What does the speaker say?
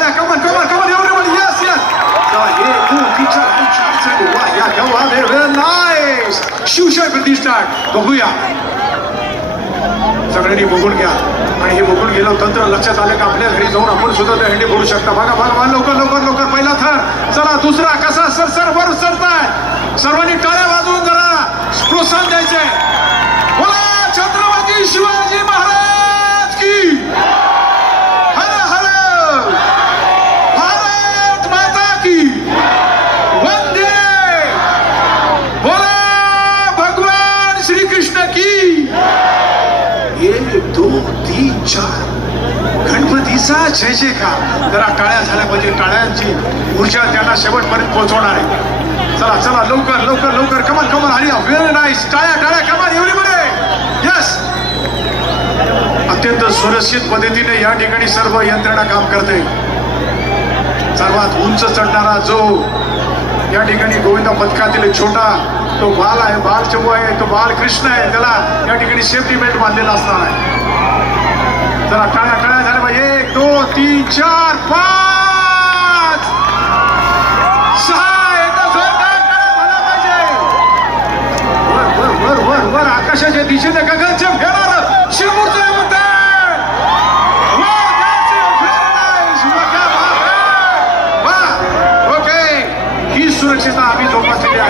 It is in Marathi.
टाळ्या come on come on come on everybody yes yes एक दोन तीन चार पाच चार सेकंड वा या गवा व्हेरी नाईस शिवशाय प्रतिष्ठा बघूया सगळ्यांनी बघून घ्या आणि हे बघून गेलं तंत्र लक्षात आलं का आपल्या घरी जाऊन आपण सुद्धा त्या हंडी फोडू शकता बघा बघा बघा लवकर लवकर लवकर पहिला थर चला दुसरा कसा सर सर वर सरताय सर्वांनी टाळ्या वाजवून जरा प्रोत्साहन द्यायचे की? एक दोन तीन चार गणपतीचा जय का? जरा टाळ्या झाल्या पाहिजे टाळ्यांची. ऊर्जा त्यांना शेवटपर्यंत पोहोचवणार आहे. चला चला लवकर लवकर लवकर. कमल कमल हरी व्हेरी नाईस टाळ्या टाळ्या कमल एव्हरीबडी यस अत्यंत सुरक्षित पद्धतीने या ठिकाणी सर्व यंत्रणा काम करते सर्वात उंच चढणारा जो या ठिकाणी गोविंदा पथकातील छोटा तो बाल आहे बाल चमू आहे तो बाल कृष्ण आहे त्याला या ठिकाणी सेफ्टी बेल्ट बांधलेला असणार आहे. चला टाळ्या टाळ्या झाल्या पाहिजे. एक दोन तीन चार पाच! सहा वर वर वर वर आकाशाच्या दिशेने गगनचम बक्षिसा आम्ही जोपासलेली आहे